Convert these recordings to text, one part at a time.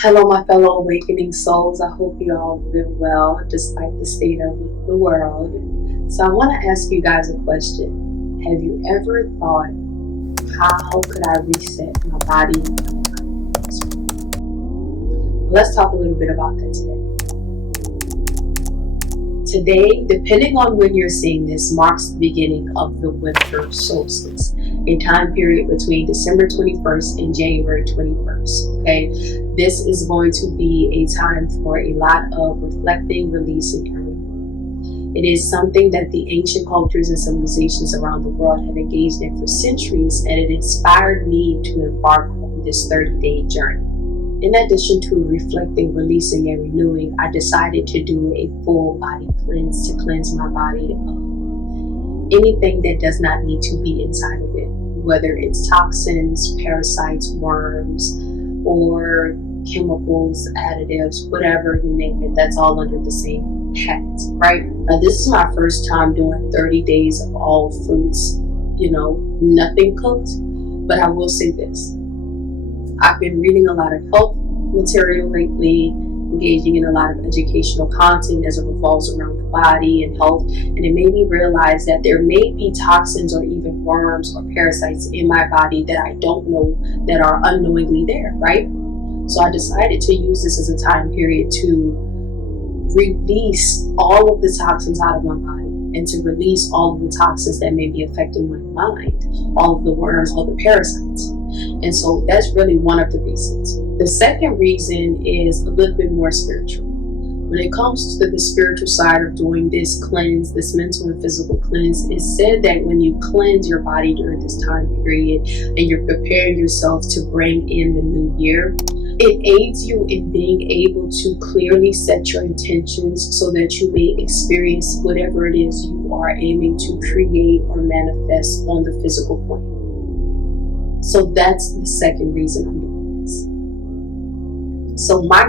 Hello, my fellow awakening souls. I hope you all have been well despite the state of the world. So, I want to ask you guys a question. Have you ever thought, how could I reset my body? Let's talk a little bit about that today. Today, depending on when you're seeing this, marks the beginning of the winter solstice, a time period between December 21st and January 21st. Okay, this is going to be a time for a lot of reflecting, releasing, and renewal. It is something that the ancient cultures and civilizations around the world have engaged in for centuries, and it inspired me to embark on this 30-day journey. In addition to reflecting, releasing, and renewing, I decided to do a full body cleanse to cleanse my body of anything that does not need to be inside of it, whether it's toxins, parasites, worms, or chemicals, additives, whatever you name it, that's all under the same hat, right? Now, this is my first time doing 30 days of all fruits, nothing cooked, but I will say this. I've been reading a lot of health material lately, engaging in a lot of educational content as it revolves around the body and health, and it made me realize that there may be toxins or even worms or parasites in my body that I don't know that are unknowingly there, right? So I decided to use this as a time period to release all of the toxins out of my body and to release all of the toxins that may be affecting my mind, all of the worms, all the parasites. And so that's really one of the reasons. The second reason is a little bit more spiritual. When it comes to the spiritual side of doing this cleanse, this mental and physical cleanse, it's said that when you cleanse your body during this time period and you're preparing yourself to bring in the new year, it aids you in being able to clearly set your intentions so that you may experience whatever it is you are aiming to create or manifest on the physical plane. So that's the second reason I'm doing this. So my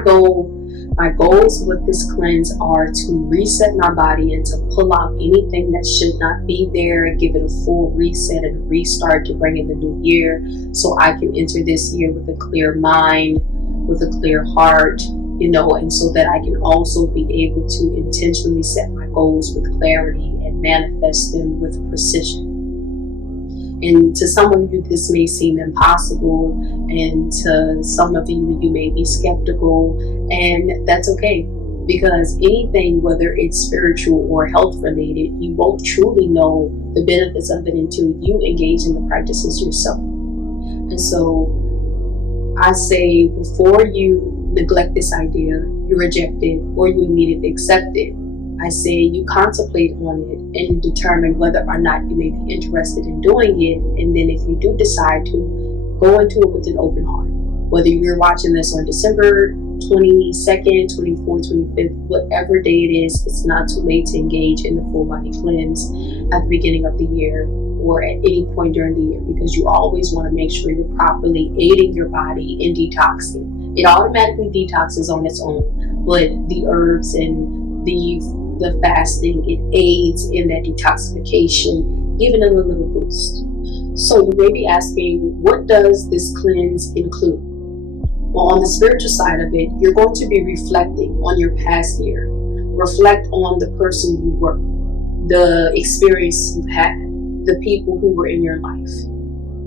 goals with this cleanse are to reset my body and to pull out anything that should not be there, give it a full reset and a restart to bring in the new year so I can enter this year with a clear mind, with a clear heart, and so that I can also be able to intentionally set my goals with clarity and manifest them with precision. And to some of you, this may seem impossible, and to some of you, you may be skeptical, and that's okay, because anything, whether it's spiritual or health related, you won't truly know the benefits of it until you engage in the practices yourself. And so I say, before you neglect this idea, you reject it, or you immediately accept it, I say you contemplate on it and determine whether or not you may be interested in doing it. And then if you do decide to, go into it with an open heart. Whether you're watching this on December 22nd, 24th, 25th, whatever day it is, it's not too late to engage in the full body cleanse at the beginning of the year or at any point during the year, because you always want to make sure you're properly aiding your body in detoxing. It automatically detoxes on its own, but the herbs and the fasting, it aids in that detoxification, giving it a little boost. So you may be asking, what does this cleanse include? Well, on the spiritual side of it, you're going to be reflecting on your past year. Reflect on the person you were, the experience you had, the people who were in your life.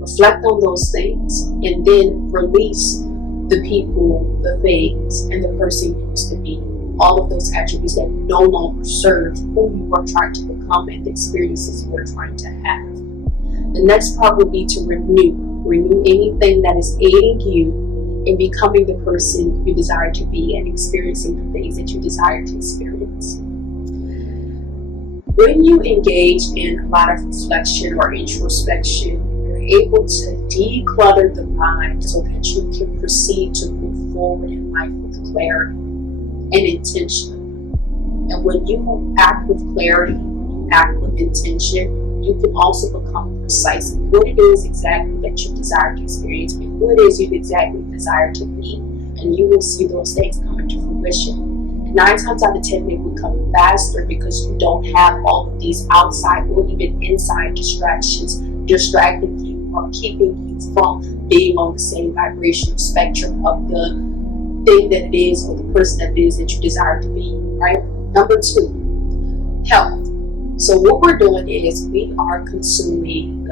Reflect on those things and then release the people, the things, and the person you used to be. All of those attributes that no longer serve who you are trying to become and the experiences you are trying to have. The next part would be to renew anything that is aiding you in becoming the person you desire to be and experiencing the things that you desire to experience. When you engage in a lot of reflection or introspection, you're able to declutter the mind so that you can proceed to move forward in life with clarity and intention. And when you act with clarity, when you act with intention, you can also become precise in what it is exactly that you desire to experience and who it is you exactly desire to be, and you will see those things come into fruition. And 9 times out of 10 they will come faster because you don't have all of these outside or even inside distractions distracting you or keeping you from being on the same vibrational spectrum of the thing that it is or the person that it is that you desire to be, right? Number 2, health. So what we're doing is we are consuming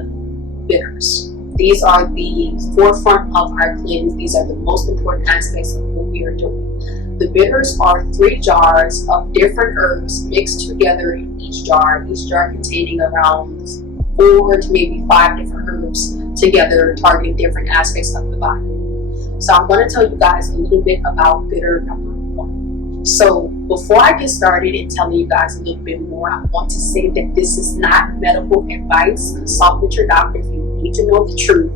bitters. These are the forefront of our cleanse. These are the most important aspects of what we are doing. The bitters are 3 jars of different herbs mixed together in each jar containing around 4 to maybe 5 different herbs together, targeting different aspects of the body. So I'm going to tell you guys a little bit about bitter number 1. So before I get started in telling you guys a little bit more, I want to say that this is not medical advice. Consult with your doctor if you need to know the truth,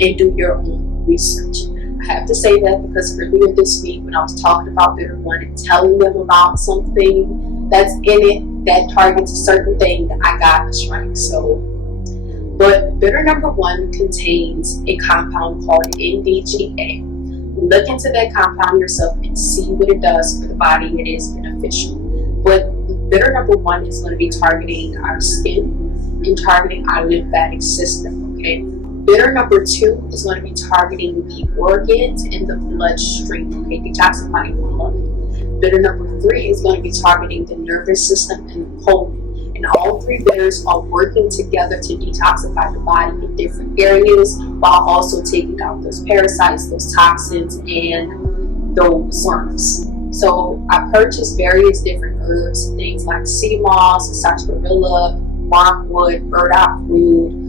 and do your own research. I have to say that because earlier this week when I was talking about bitter 1 and telling them about something that's in it that targets a certain thing, that I got a strike. But bitter number 1 contains a compound called NDGA. Look into that compound yourself and see what it does for the body. It is beneficial. But bitter number 1 is going to be targeting our skin and targeting our lymphatic system, okay? Bitter number 2 is going to be targeting the organs and the bloodstream, okay? Detoxifying the blood. Bitter number 3 is going to be targeting the nervous system and the colon. And all 3 bitters are working together to detoxify the body in different areas while also taking out those parasites, those toxins, and those worms. So I purchased various different herbs, things like sea moss, sarsaparilla, barkwood, burdock root,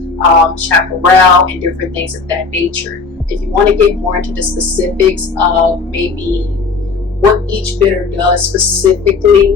chaparral, and different things of that nature. If you want to get more into the specifics of maybe what each bitter does specifically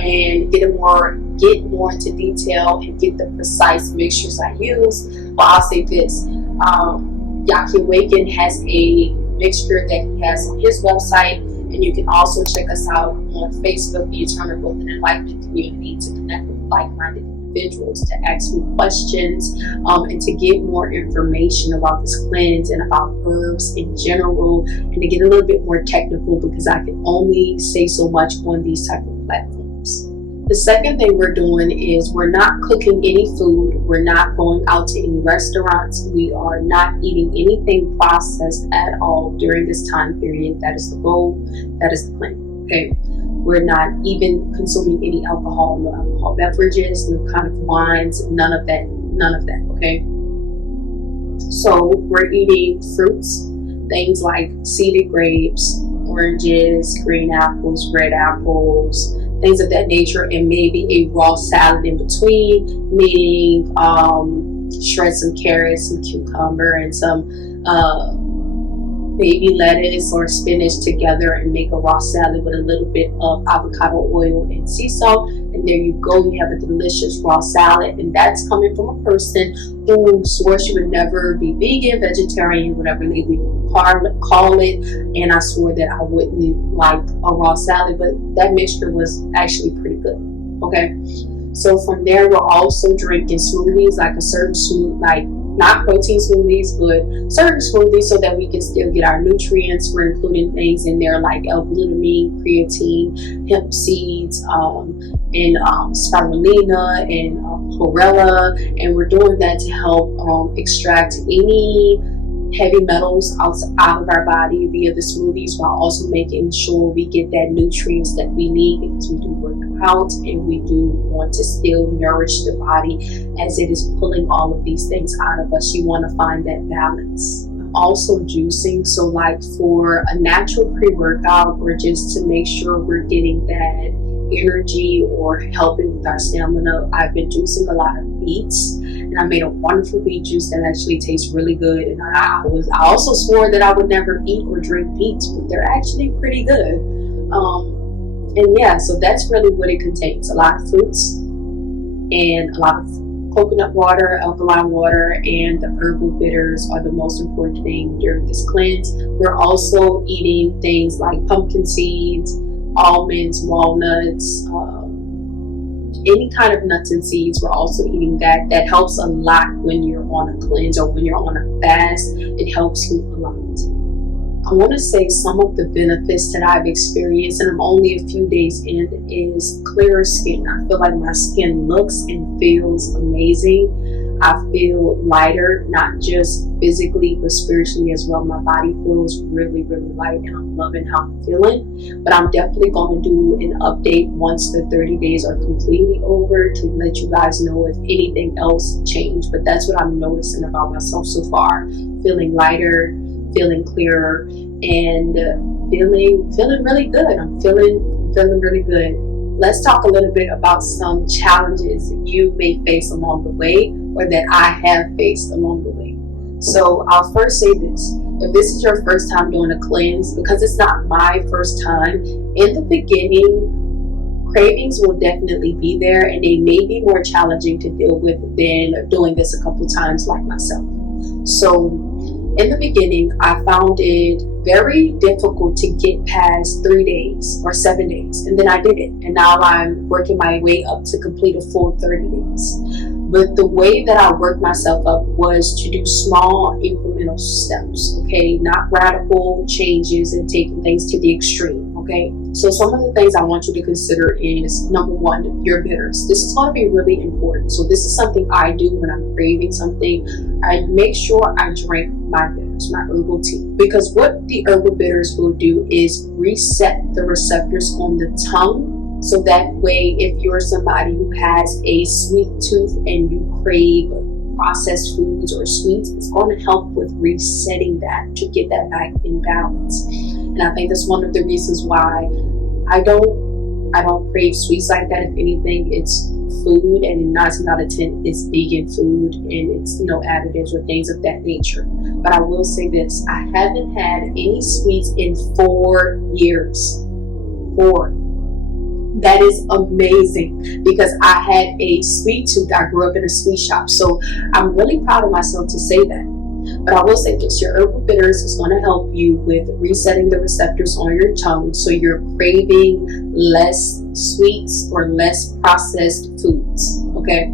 and get more into detail and get the precise mixtures I use, well, I'll say this. Yaki Awaken has a mixture that he has on his website, and you can also check us out on Facebook, the Eternal Growth and Enlightenment Community, to connect with like-minded individuals, to ask me questions, and to get more information about this cleanse and about herbs in general, and to get a little bit more technical because I can only say so much on these type of platforms. The second thing we're doing is we're not cooking any food. We're not going out to any restaurants. We are not eating anything processed at all during this time period. That is the goal. That is the plan. Okay. We're not even consuming any alcohol, no alcohol beverages, no kind of wines, none of that. Okay. So we're eating fruits, things like seeded grapes, oranges, green apples, red apples, things of that nature, and maybe a raw salad in between, meaning shred some carrots, some cucumber, and some baby lettuce or spinach together and make a raw salad with a little bit of avocado oil and sea salt, and there you go. You have a delicious raw salad, and that's coming from a person who swore she would never be vegan, vegetarian, whatever they would call it, and I swore that I wouldn't like a raw salad, but that mixture was actually pretty good. Okay, so from there we're also drinking smoothies, like a certain smoothie, like not protein smoothies, but certain smoothies, so that we can still get our nutrients. We're including things in there like L-glutamine, creatine, hemp seeds, and spirulina and chlorella, and we're doing that to help extract any heavy metals out of our body via the smoothies, while also making sure we get that nutrients that we need, because we do work out and we do want to still nourish the body as it is pulling all of these things out of us. You want to find that balance. Also juicing, so like for a natural pre-workout, or just to make sure we're getting that energy or helping with our stamina, I've been juicing a lot of beets, and I made a wonderful beet juice that actually tastes really good. And I also swore that I would never eat or drink beets, but they're actually pretty good. And yeah, so that's really what it contains: a lot of fruits and a lot of coconut water, alkaline water, and the herbal bitters are the most important thing during this cleanse. We're also eating things like pumpkin seeds, almonds, walnuts, any kind of nuts and seeds. We're also eating that. That helps a lot when you're on a cleanse or when you're on a fast. It helps you a lot. I want to say some of the benefits that I've experienced, and I'm only a few days in, is clearer skin. I feel like my skin looks and feels amazing. I feel lighter, not just physically, but spiritually as well. My body feels really, really light, and I'm loving how I'm feeling. But I'm definitely going to do an update once the 30 days are completely over to let you guys know if anything else changed. But that's what I'm noticing about myself so far. Feeling lighter, feeling clearer, and feeling really good. I'm feeling really good. Let's talk a little bit about some challenges you may face along the way, or that I have faced along the way. So I'll first say this. If this is your first time doing a cleanse, because it's not my first time, in the beginning, cravings will definitely be there, and they may be more challenging to deal with than doing this a couple times like myself. So in the beginning, I found it very difficult to get past 3 days or 7 days. And then I did it. And now I'm working my way up to complete a full 30 days. But the way that I worked myself up was to do small incremental steps, okay? Not radical changes and taking things to the extreme, okay? So some of the things I want you to consider is, number one, your bitters. This is going to be really important. So this is something I do when I'm craving something. I make sure I drink my bitters, my herbal tea. Because what the herbal bitters will do is reset the receptors on the tongue. So that way, if you're somebody who has a sweet tooth and you crave processed foods or sweets, it's going to help with resetting that to get that back in balance. And I think that's one of the reasons why I don't crave sweets like that. If anything, it's food, and 9 times out of 10 it's vegan food, and it's no additives or things of that nature. But I will say this, I haven't had any sweets in 4 years. 4. That is amazing, because I had a sweet tooth. I grew up in a sweet shop, so I'm really proud of myself to say that. But I will say this, your herbal bitters is going to help you with resetting the receptors on your tongue, so you're craving less sweets or less processed foods, okay?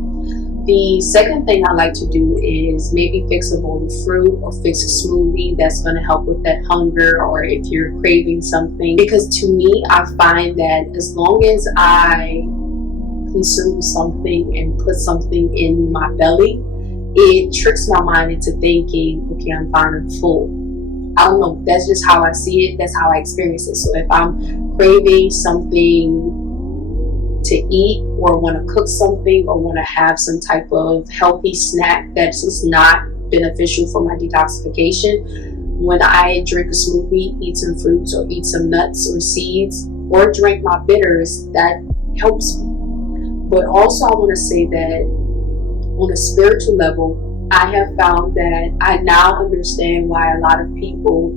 The second thing I like to do is maybe fix a bowl of fruit or fix a smoothie. That's going to help with that hunger, or if you're craving something. Because to me, I find that as long as I consume something and put something in my belly, it tricks my mind into thinking, okay, I'm fine, I'm full. I don't know, that's just how I see it, that's how I experience it. So if I'm craving something to eat, or want to cook something, or want to have some type of healthy snack that's just not beneficial for my detoxification, when I drink a smoothie, eat some fruits or eat some nuts or seeds, or drink my bitters, that helps me. But also I want to say that on a spiritual level, I have found that I now understand why a lot of people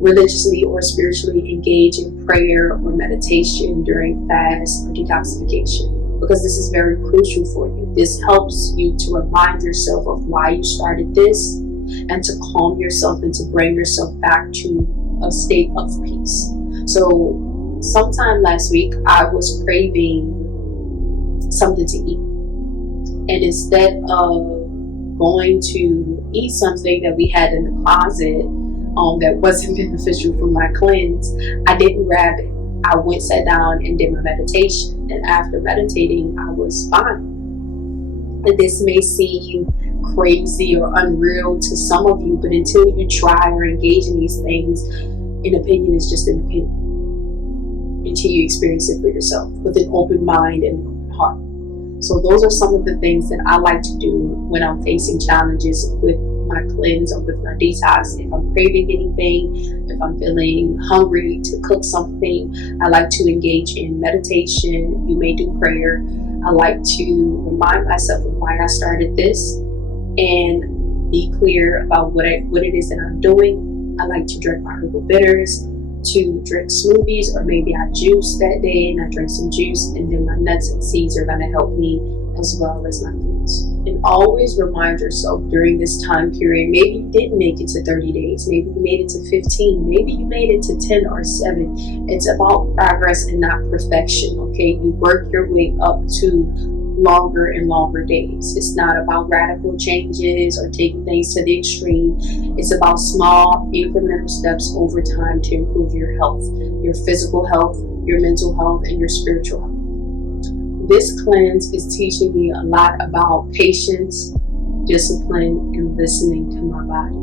religiously or spiritually engage in prayer or meditation during fast or detoxification, because this is very crucial for you. This helps you to remind yourself of why you started this, and to calm yourself and to bring yourself back to a state of peace. So sometime last week, I was craving something to eat, and instead of going to eat something that we had in the closet that wasn't beneficial for my cleanse, I didn't grab it. I went, sat down, and did my meditation. And after meditating, I was fine. And this may seem crazy or unreal to some of you, but until you try or engage in these things, an opinion is just an opinion until you experience it for yourself with an open mind and an open heart. So those are some of the things that I like to do when I'm facing challenges with my cleanse or with my detox. If I'm craving anything, if I'm feeling hungry to cook something, I like to engage in meditation. You may do prayer. I like to remind myself of why I started this and be clear about what it is that I'm doing. I like to drink my herbal bitters, to drink smoothies, or maybe I juice that day and I drink some juice, and then my nuts and seeds are going to help me as well as my fruits. And always remind yourself during this time period, maybe you didn't make it to 30 days, maybe you made it to 15, maybe you made it to 10 or 7. It's about progress and not perfection, okay? You work your way up to longer and longer days. It's not about radical changes or taking things to the extreme. It's about small incremental steps over time to improve your health, your physical health, your mental health, and your spiritual health. This cleanse is teaching me a lot about patience, discipline, and listening to my body.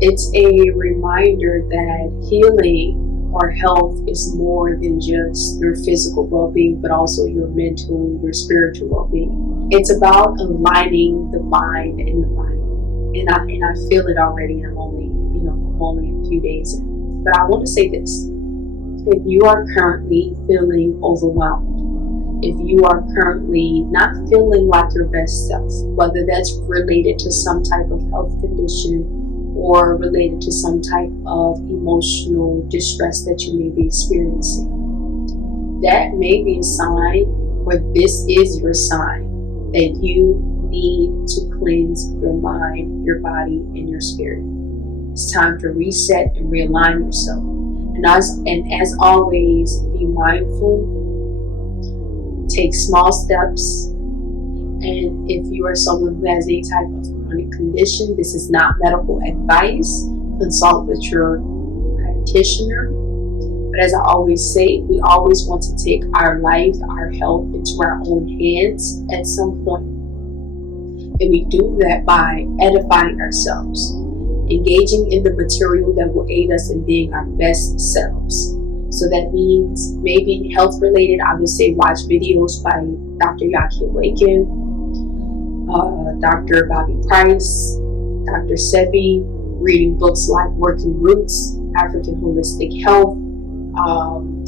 It's a reminder that healing or health is more than just your physical well-being, but also your mental, your spiritual well-being. It's about aligning the mind and the body. And I feel it already, and I'm only a few days in. But I want to say this. If you are currently feeling overwhelmed, if you are currently not feeling like your best self, whether that's related to some type of health condition or related to some type of emotional distress that you may be experiencing, that may be a sign, or this is your sign, that you need to cleanse your mind, your body, and your spirit. It's time to reset and realign yourself. And as always, be mindful, take small steps, and if you are someone who has any type of chronic condition, this is not medical advice. Consult with your practitioner. But as I always say, we always want to take our life, our health into our own hands at some point. And we do that by edifying ourselves, engaging in the material that will aid us in being our best selves. So that means maybe health related, I would say watch videos by Dr. Yaki Awaken, Dr. Bobby Price, Dr. Sebi, reading books like Working Roots, African Holistic Health,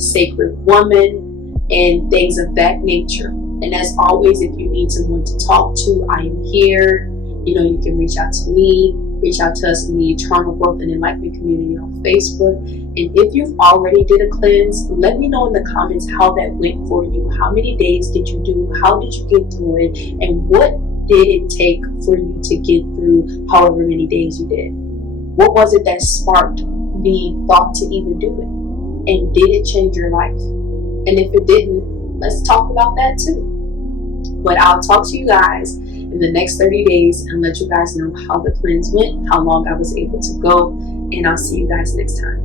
Sacred Woman, and things of that nature. And as always, if you need someone to talk to, I am here. You can reach out to me, reach out to us in the Eternal Growth and Enlightenment community on Facebook. And if you've already did a cleanse, let me know in the comments how that went for you. How many days did you do? How did you get through it? And what did it take for you to get through however many days you did? What was it that sparked the thought to even do it? And did it change your life? And if it didn't, let's talk about that too. But I'll talk to you guys in the next 30 days and let you guys know how the cleanse went, how long I was able to go, and I'll see you guys next time.